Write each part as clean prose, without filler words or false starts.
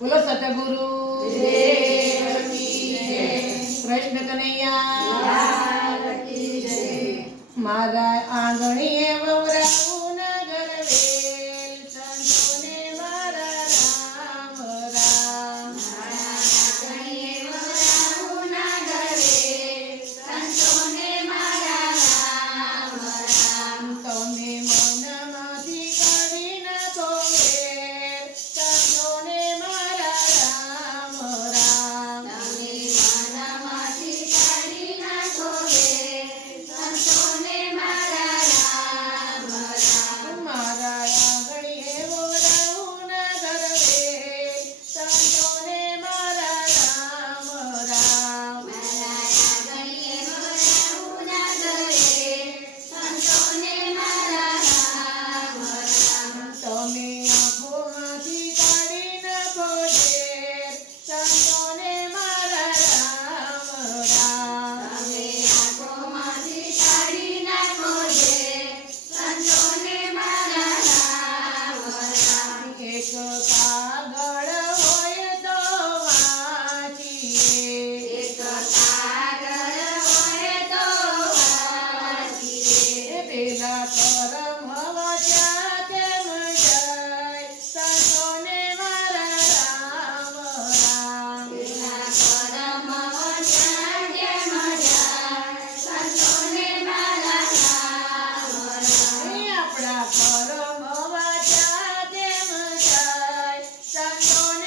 બોલો સતગુરુ કૃષ્ણ કનૈયા મારા આંગણીએ વવરાવું નગર વેલ સંતોને મારા રામ રામ તમે મનમાંથી કાઢી નાખો વેર સંતોને મારા રામ રામ મારા આંગણીએ વવરાવું નગર વેલ સંતોને મારા રામ રામ તમે આંખોમાંથી કાઢી નાખો ઝેર સંતોને મારા રામ રામ એક કાગળ હોય તો વાંચીએ પેલા કરમ વાંચ્યા કેમ જાય સંતોને મારા રામ રામ આપણા કરમ વાંચ્યા કેમ જાય સંતોને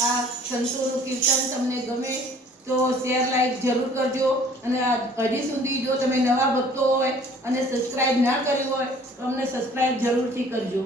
આ સંતોનું કીર્તન તમને ગમે તો શેર લાઈક જરૂર કરજો અને હજી સુધી જો તમે નવા ભક્તો હોય અને સબસ્ક્રાઇબ ના કર્યું હોય તો અમને સબસ્ક્રાઇબ જરૂરથી કરજો.